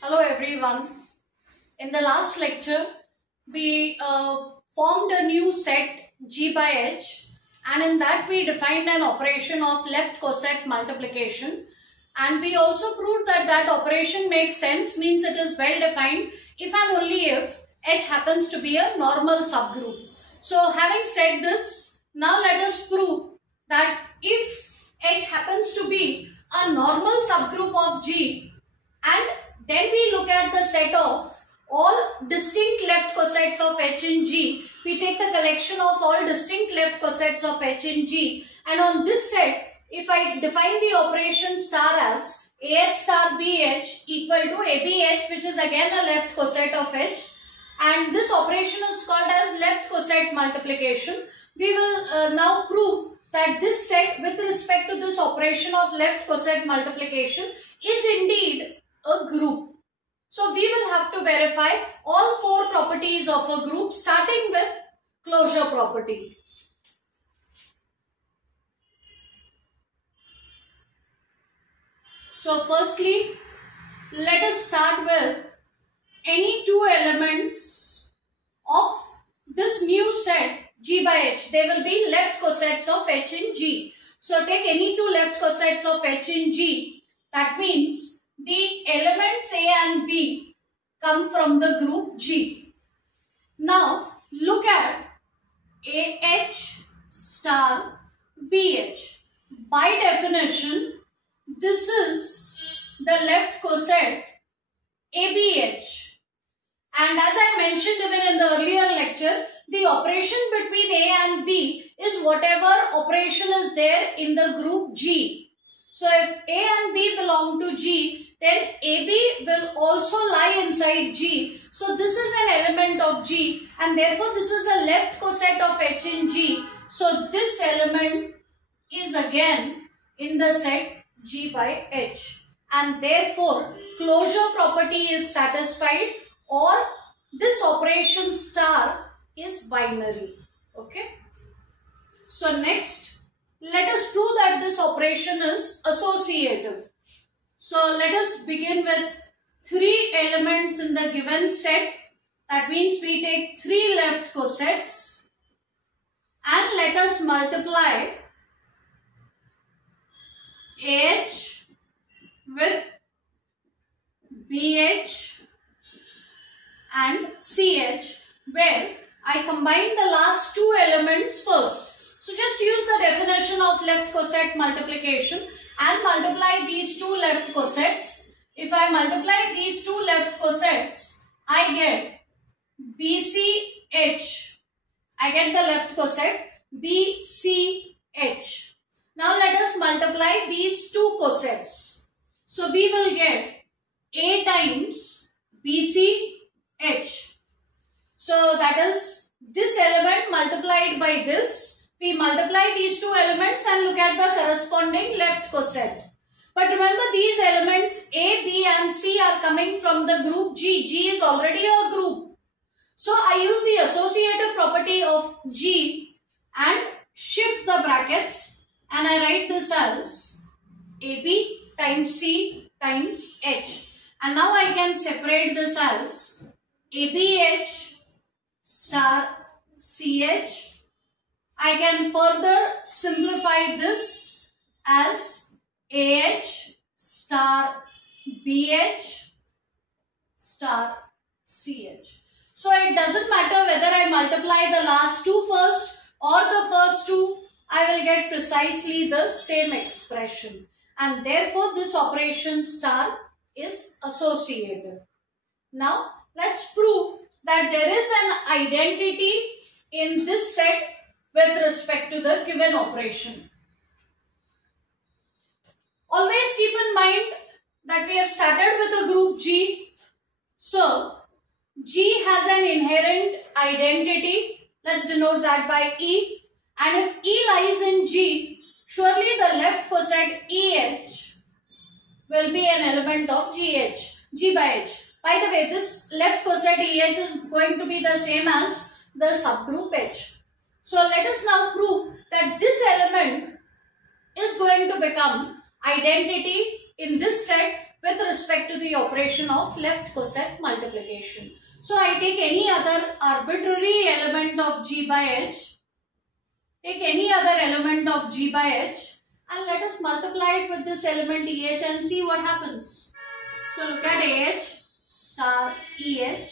Hello everyone. In the last lecture, we formed a new set G by H, and in that we defined an operation of left coset multiplication, and we also proved that that operation makes sense, means it is well defined if and only if H happens to be a normal subgroup. So having said this, now let us prove that if H happens to be a normal subgroup of G, and then we look at the set of all distinct left cosets of H in G. We take the collection of all distinct left cosets of H in G, and on this set, if I define the operation star as AH star BH equal to ABH, which is again a left coset of H, and this operation is called as left coset multiplication. We will now prove that this set with respect to this operation of left coset multiplication is indeed a group. So we will have to verify all four properties of a group, starting with closure property. So firstly, let us start with any two elements of this new set G by H. They will be left cosets of H in G. So take any two left cosets of H in G. That means the elements A and B come from the group G. Now look at AH star BH. By definition, this is the left coset ABH. And as I mentioned even in the earlier lecture, the operation between A and B is whatever operation is there in the group G. So if A and B belong to G, then AB will also lie inside G. So this is an element of G, and therefore this is a left coset of H in G. So this element is again in the set G by H, and therefore closure property is satisfied, or this operation star is binary. Okay. So next, let us prove that this operation is associative. So let us begin with three elements in the given set. That means we take three left cosets and let us multiply AH with BH and CH, where I combine the last two elements first. So just use the definition of left coset multiplication and multiply these two left cosets. If I multiply these two left cosets, I get BCH. I get the left coset BCH. Now let us multiply these two cosets. So we will get A times BCH. So that is this element multiplied by this. We multiply these two elements and look at the corresponding left coset. But remember, these elements A, B and C are coming from the group G. G is already a group. So I use the associative property of G and shift the brackets, and I write this as AB times C times H. And now I can separate this as ABH star CH. I can further simplify this as AH star BH star CH. So it doesn't matter whether I multiply the last two first or the first two, I will get precisely the same expression. And therefore this operation star is associative. Now let's prove that there is an identity in this set with respect to the given operation. Always keep in mind that we have started with a group G. So G has an inherent identity. Let's denote that by E. And if E lies in G, surely the left coset EH will be an element of G by H. By the way, this left coset EH is going to be the same as the subgroup H. So let us now prove that this element is going to become identity in this set with respect to the operation of left coset multiplication. So I take any other arbitrary element of G by H, take any other element of G by H, and let us multiply it with this element EH and see what happens. So look at AH star EH.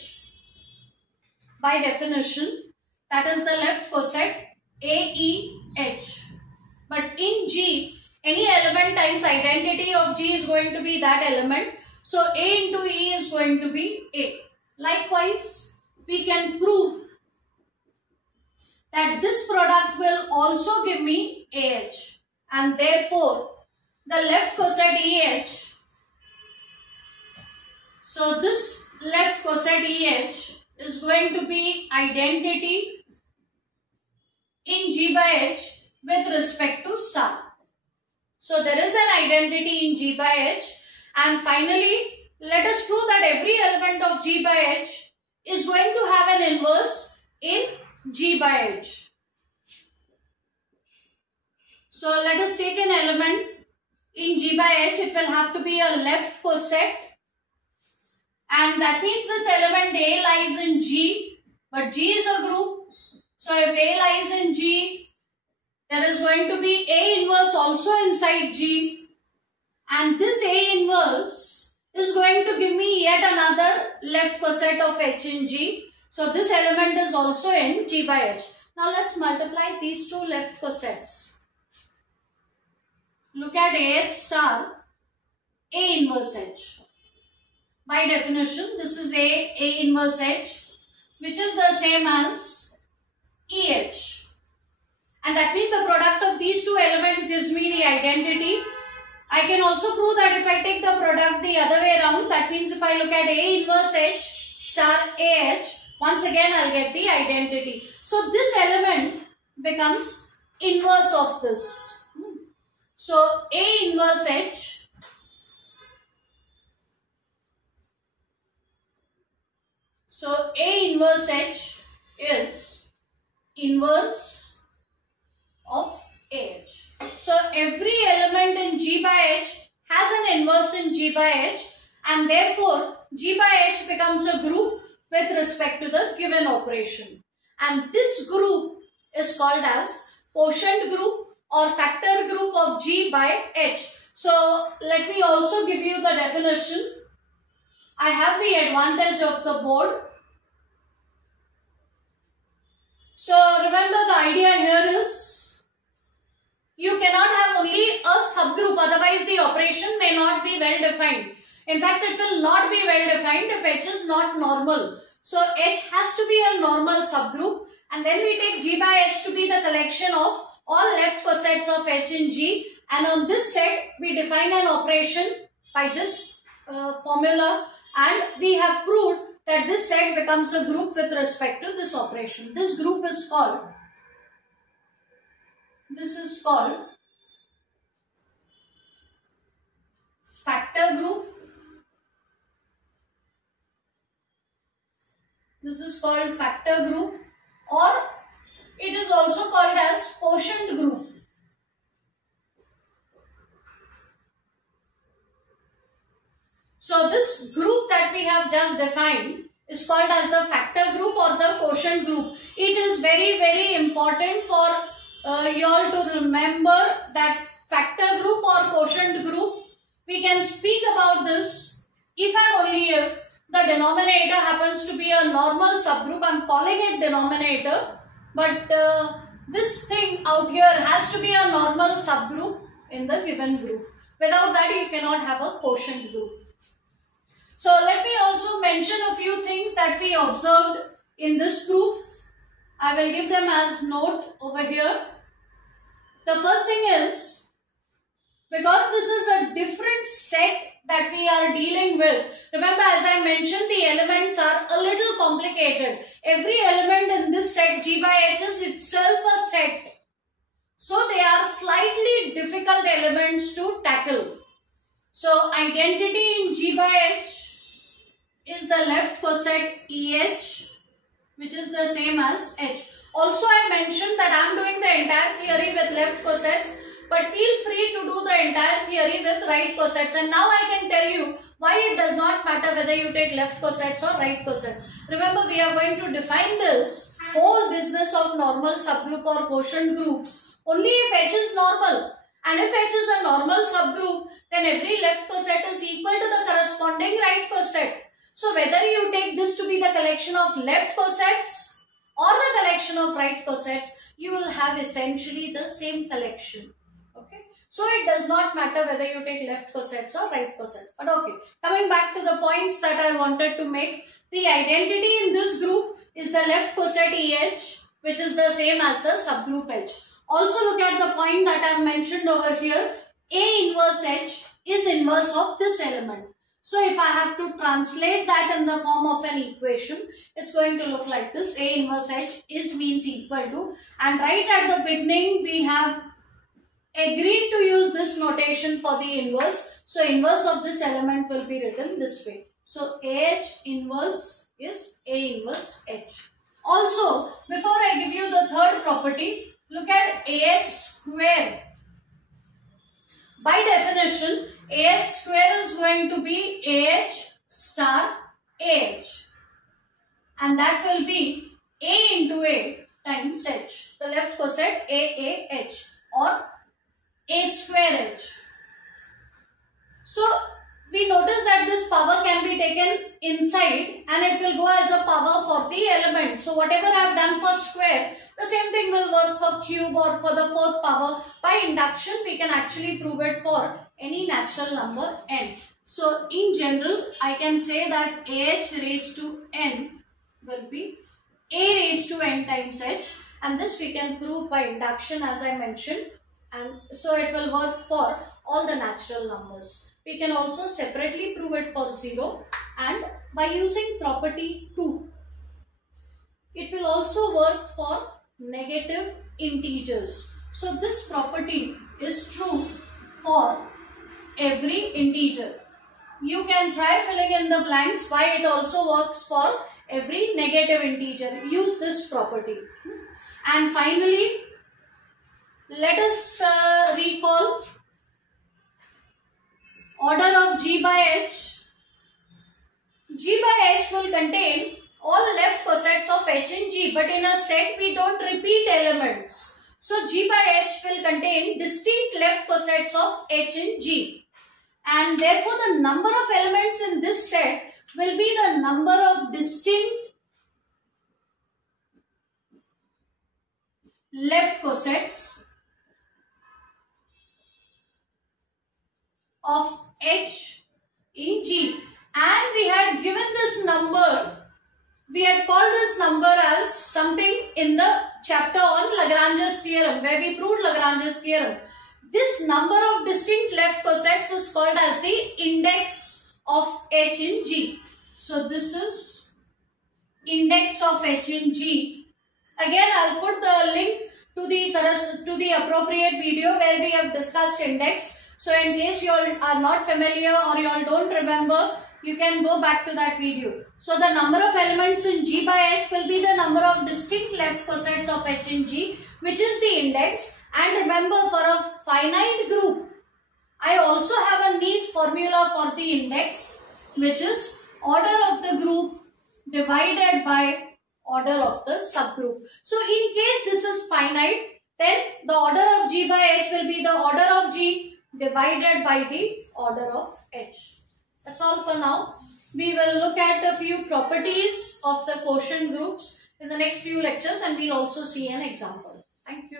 By definition, that is the left coset AEH. But in G, any element times identity of G is going to be that element. So A into E is going to be A. Likewise, we can prove that this product will also give me AH. And therefore, the left coset EH, so this left coset EH is going to be identity in G by H with respect to star. So there is an identity in G by H, and finally let us prove that every element of G by H is going to have an inverse in G by H. So let us take an element in G by H. It will have to be a left coset, and that means this element A lies in G, but G is a group. So if A lies in G, there is going to be A inverse also inside G, and this A inverse is going to give me yet another left coset of H in G. So this element is also in G by H. Now let's multiply these two left cosets. Look at AH star A inverse H. By definition, this is A inverse H, which is the same as EH. And that means the product of these two elements gives me the identity. I can also prove that if I take the product the other way around, that means if I look at A inverse H star AH, once again I'll get the identity. So this element becomes inverse of this. So A inverse H is inverse of AH. So every element in G by H has an inverse in G by H, and therefore G by H becomes a group with respect to the given operation. And this group is called as quotient group or factor group of G by H. So let me also give you the definition. I have the advantage of the board. So remember, the idea here is you cannot have only a subgroup, otherwise the operation may not be well defined. In fact, it will not be well defined if H is not normal. So H has to be a normal subgroup, and then we take G by H to be the collection of all left cosets of H in G, and on this set we define an operation by this formula, and we have proved that this set becomes a group with respect to this operation. This group is called, factor group. This is called factor group, or it is also called as quotient group. So this group that we have just defined is called as the factor group or the quotient group. It is very, very important for you all to remember that factor group or quotient group, we can speak about this if and only if the denominator happens to be a normal subgroup. I am calling it denominator, but this thing out here has to be a normal subgroup in the given group. Without that, you cannot have a quotient group. So let me also mention a few things that we observed in this proof. I will give them as note over here. The first thing is, because this is a different set that we are dealing with, remember, as I mentioned, the elements are a little complicated. Every element in this set G by H is itself a set. So they are slightly difficult elements to tackle. So identity in G by H is the left coset EH, which is the same as H. Also, I mentioned that I am doing the entire theory with left cosets but feel free to do the entire theory with right cosets. And now I can tell you why it does not matter whether you take left cosets or right cosets. Remember, we are going to define this whole business of normal subgroup or quotient groups only if H is normal. And if H is a normal subgroup, then every left coset is equal to the corresponding right coset. So whether you take this to be the collection of left cosets or the collection of right cosets, you will have essentially the same collection. Okay. So it does not matter whether you take left cosets or right cosets. But okay, coming back to the points that I wanted to make, the identity in this group is the left coset EH, which is the same as the subgroup H. Also look at the point that I have mentioned over here. A inverse H is inverse of this element. So if I have to translate that in the form of an equation, it's going to look like this. A inverse H is means equal to, and right at the beginning we have agreed to use this notation for the inverse. So inverse of this element will be written this way. So AH inverse is A inverse H. Also, before I give you the third property, look at AH square. By definition, AH square is going to be AH star AH. And that will be A into A times H. The left coset AAH or A square H. So, we notice that this power can be taken inside and it will go as a power for the element. So whatever I have done for square, the same thing will work for cube or for the fourth power. By induction, we can actually prove it for any natural number n. So in general, I can say that AH raised to n will be A raised to n times H, and this we can prove by induction as I mentioned, and so it will work for all the natural numbers. We can also separately prove it for 0, and by using property 2, it will also work for negative integers. So this property is true for every integer. You can try filling in the blanks why it also works for every negative integer. Use this property. And finally, let us recall order of G by H. G by H will contain all left cosets of H in G, but in a set we don't repeat elements. So G by H will contain distinct left cosets of H in G, and therefore the number of elements in this set will be the number of distinct left cosets of H in G. And we had given this number, we had called this number as something in the chapter on Lagrange's theorem, where we proved Lagrange's theorem. This number of distinct left cosets is called as the index of H in G. So this is index of H in G. Again, I'll put the link to the appropriate video where we have discussed index. So in case you all are not familiar or you all don't remember, you can go back to that video. So the number of elements in G by H will be the number of distinct left cosets of H in G, which is the index. And remember, for a finite group, I also have a neat formula for the index, which is order of the group divided by order of the subgroup. So in case this is finite, then the order of G by H will be the order of G divided by the order of H. That's all for now. We will look at a few properties of the quotient groups in the next few lectures, and we'll also see an example. Thank you.